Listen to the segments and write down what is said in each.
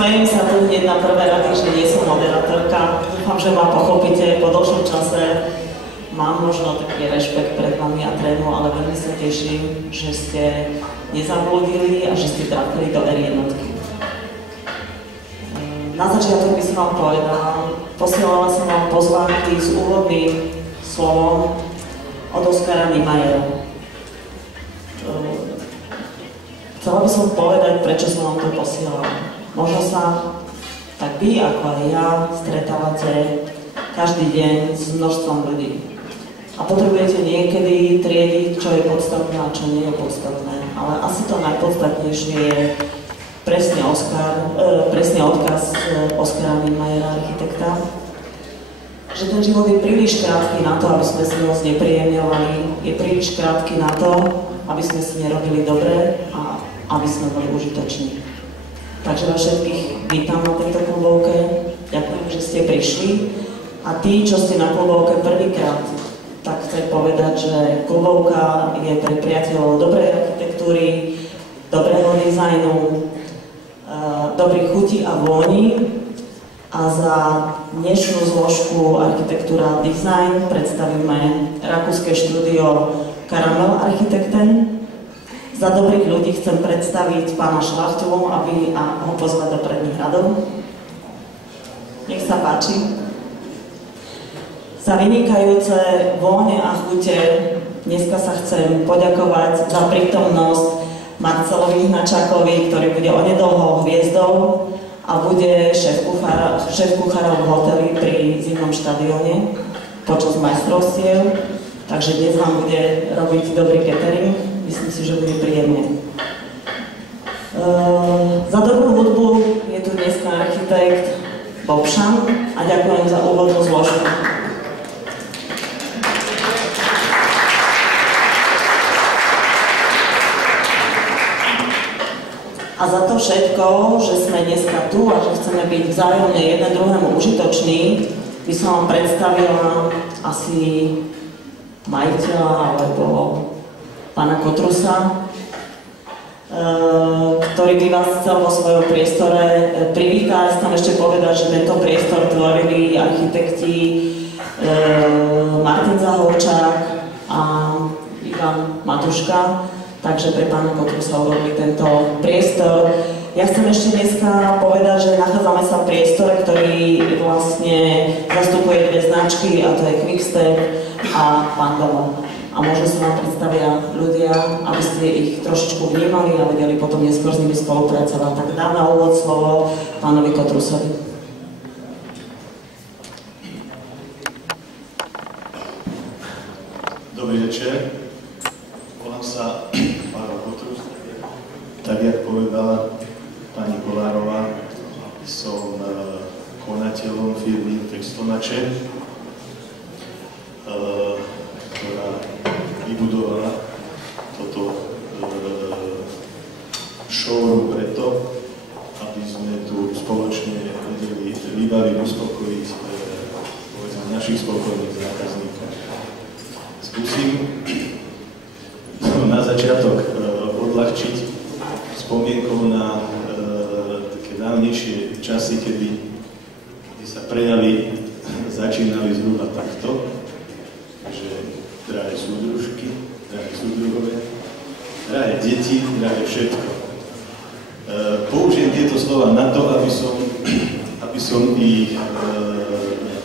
smejem sa tu hneď na prvé rady, že nie som moderátorka. Dúfam, že ma pochopíte. Po dlhšom čase mám možno taký rešpekt pred vami a trému, ale veľmi sa teším, že ste nezabludili a že ste trafili do R1. Na začiatok by som vám povedala, posielala som vám pozvánky s úvodným slovom od Oskara Niemayera. Chcela by som povedať, prečo som vám to posielala. Možno sa tak vy, ako aj ja, stretávate každý deň s množstvom ľudí. A potrebujete niekedy triediť, čo je podstatné a čo nie je podstatné. Ale asi to najpodstatnejšie je presne odkaz Oskara Niemayera, architekta, že ten život je príliš krátky na to, aby sme si ho znepríjemňovali, je príliš krátky na to, aby sme si nerobili dobre a aby sme boli užitoční. Takže vás všetkých vítam na tejto klubovke, ďakujem, že ste prišli a tí, čo ste na klubovke prvýkrát, tak chcem povedať, že klubovka je pre priateľov dobrej architektúry, dobrého dizajnu, dobrých chutí a vôni a za dnešnú zložku architektúra design predstavíme rakúske štúdio Caramel Architekten. Za dobrých ľudí chcem predstaviť pána Šlachtu a ho pozvať do predných radov. Nech sa páči. Za vynikajúce vône a chute dneska sa chcem poďakovať za prítomnosť Marcelovi Hnačákovi, ktorý bude onedlho hviezdou a bude šéf-kuchárov v hoteli pri zimnom štadióne počas majstrovstiev. Takže dnes vám bude robiť dobrý catering. Myslím si, že bude príjemne. Za dobrú hudbu je tu dneska architekt Bob Šan a ďakujem za úvodnú zložku. A za to všetko, že sme dneska tu a že chceme byť vzájomne jeden druhému užitoční, by som vám predstavila asi majiteľa alebo pána Kotrusa, ktorý by vás chcel vo svojom priestore privítať. Chcem ešte povedať, že tento priestor tvorili architekti Martin Zahorčák a Ivan Matuška, takže pre pána Kotrusa urobili tento priestor. Ja chcem ešte dneska povedať, že nachádzame sa v priestore, ktorý vlastne zastupuje dve značky, a to je Quickstep a Pandora. A možno sa vám predstavia ľudia, aby ste ich trošičku vnímali a vedeli potom neskôr s nimi spolupracovať. Tak dám na úvod slovo pánovi Kotrusovi. Dobrý večer. Volám sa Pavel Kotrus. Tak, jak povedala pani Kolárová, som konateľom firmy Textonače, ktorá vybudovala toto showroom preto, aby sme tu spoločne vedeli vybaviť, uspokojiť našich spokojných zákazníkov. Skúsim na začiatok odľahčiť spomienkou na také dávnejšie časy, kedy sa prejavy začínali zhruba takto, že drahé súdružky, drahé súdruhové, drahé deti, drahé všetko. Použijem tieto slova na to, aby som ich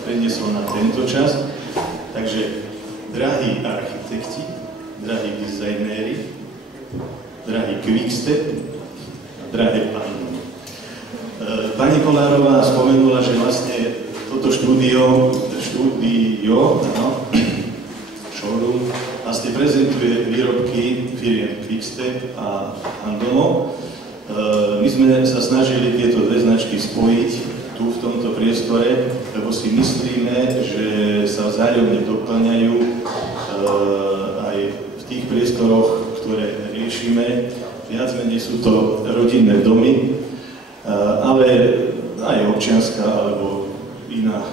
preniesol na tento čas. Takže, drahí architekti, drahí dizajnéri, drahí Quickstep a drahé páni. Pani Kolárová spomenula, že vlastne toto štúdio, showroom, vlastne prezentuje výrobky firiem Quickstep a Andomo. My sme sa snažili tieto dve značky spojiť tu v tomto priestore, lebo si myslíme, že sa vzájomne doplňajú aj v tých priestoroch, ktoré riešime. Viac menej sú to rodinné domy, ale aj občianska alebo iná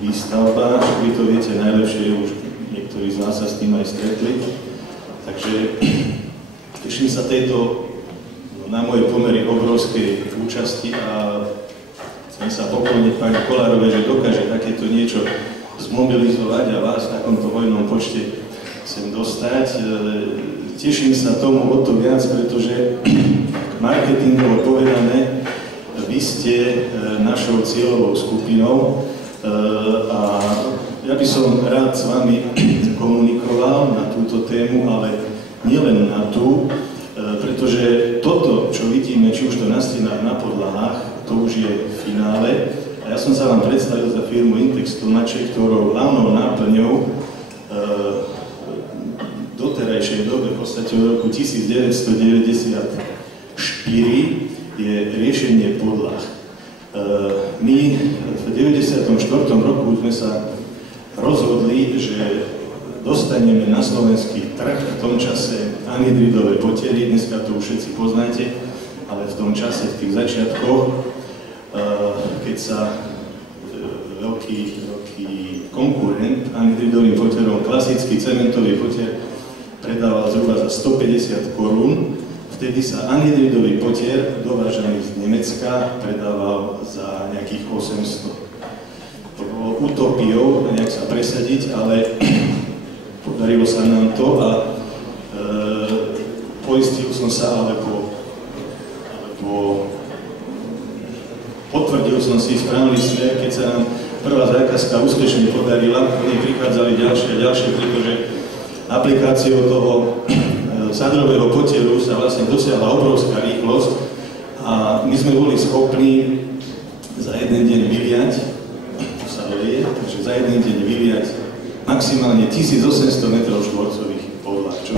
výstavba. Vy to viete najlepšie, už niektorí z vás sa s tým aj stretli. Takže teším sa tejto, na moje pomery, obrovskej obrovskej účasti a chcem sa pokloniť pani Kolárovej, že dokáže takéto niečo zmobilizovať a vás v takomto hojnom počte sem dostať. Teším sa tomu o to viac, pretože marketingovo povedané, vy ste našou cieľovou skupinou a ja by som rád s vami komunikoval na túto tému, ale nielen na tú, pretože toto, čo vidíme, či už to na stenách, na podlahách, to už je v finále. A ja som sa vám predstavil za firmu Intex Tlmače, ktorou hlavnou náplňou doterajšej dobe, v podstate od roku 1994, je riešenie podlah. My v 94. roku sme sa rozhodli, že dostaneme na slovenský trh v tom čase anhydridové potery, dneska to už všetci poznáte, ale v tom čase, v tých začiatkoch, keď sa veľký konkurent anhydridovým poterom, klasický cementový poter, predával zhruba za 150 korún, vtedy sa anhydridový poter dovážaný z Nemecka predával za nejakých 800. To bolo utopiou nejak sa presadiť, ale podarilo sa nám to a poistil som sa, alebo potvrdil som si správny smer, keď sa nám prvá zákazka úspešne podarila, oni prichádzali ďalšie a ďalšie, pretože aplikáciou toho sadrového poteru sa vlastne dosiahla obrovská rýchlosť a my sme boli schopní za jeden deň vyliať, to sa dolie, takže za jeden deň vyliať maximálne 1800 m2 podlah, čo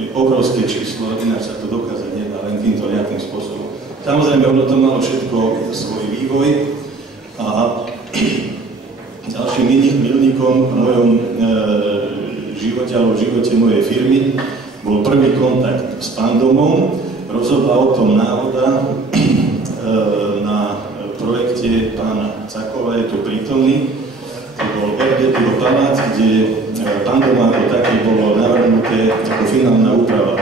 je obrovské číslo, ináč sa to dokázať nedá len týmto nejakým spôsobom. Samozrejme, ono to malo všetko svoj vývoj a ďalším milníkom v mojom živote alebo v živote mojej firmy bol prvý kontakt s Pandomom. Rozhodla o tom náhoda na projekte pána Cakova, je tu prítomný. To bol RDPO palác, kde Pandom ako také bolo navrhnuté ako finálna úprava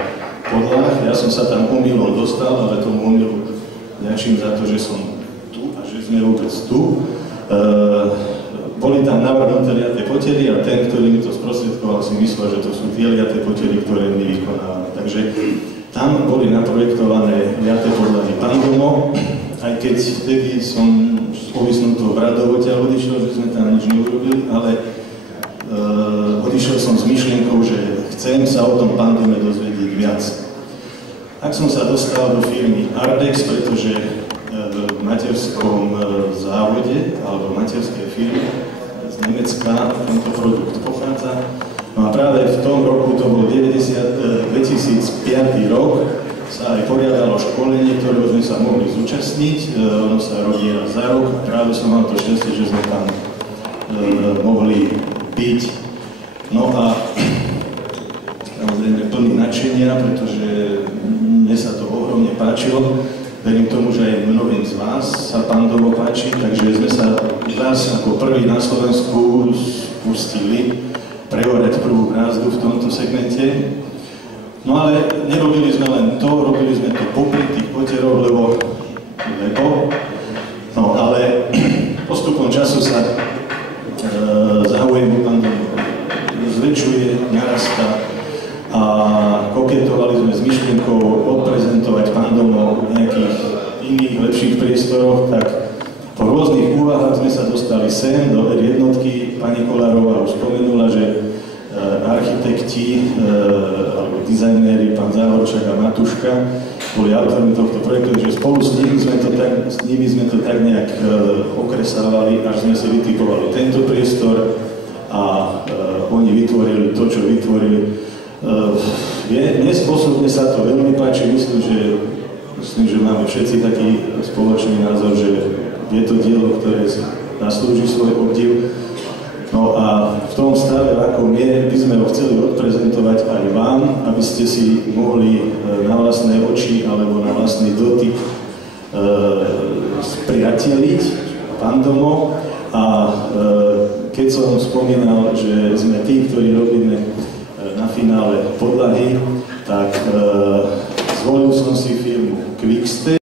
podlah. Ja som sa tam omylom dostal, ale tomu omylu ďačím za to, že som tu a že sme vôbec tu. Boli tam navrhnuté liaté potery a ten, ktorý mi to sprostredkoval, si myslel, že to sú tie liaté potery, ktoré my vykonávame. Takže tam boli naprojektované liaté podlahy Pandomo, aj keď vtedy som s povisnutou bradou odtiaľ odišiel, že sme tam nič neurobili, ale odišiel som s myšlienkou, že chcem sa o tom Pandome dozvedieť viac. Tak som sa dostal do firmy Ardex, pretože v materskom závode alebo materskej firme z Nemecka tento produkt pochádza. No a práve v tom roku, to bol 2005 rok, sa aj poriadalo školenie, ktorého sme sa mohli zúčastniť. Ono sa robí raz za rok a práve som mal to šťastie, že sme tam mohli byť. No a samozrejme plný nadšenia, pretože mne sa to ohromne páčilo. Verím tomu, že aj mnohým z vás sa Pandomo páči, takže sme sa zás ako prvý na Slovensku spustili preorať prvú brázdu v tomto segmente. No ale nerobili sme len to, robili sme to popri tých poteroch, lebo no ale postupom času sa záujem Pandomo zväčšuje, narastá a koketovali sme s myšlienkou odprezentovať Pandomo v nejakých iných lepších priestoroch, tak po rôznych úvahách sme sa dostali sem do jednotky. Pani Kolárová už spomenula, že architekti alebo dizajnéri, pán Záhorčák a Matuška, boli autormi tohto projektu, že spolu s nimi sme to tak nejak okresávali, až sme si vytipovali tento priestor a oni vytvorili to, čo vytvorili. Mne spôsobne sa to veľmi páči, myslím, že máme všetci taký spoločný názor, že je to dielo, ktoré zaslúži svoj obdiv. No a v tom stave, ako my by sme ho chceli odprezentovať aj vám, aby ste si mohli na vlastné oči alebo na vlastný dotyk spriateliť Pandomo. A keď som spomínal, že sme tí, ktorí robíme na finále podlahy, tak Zvolil som si firmu Quickstep.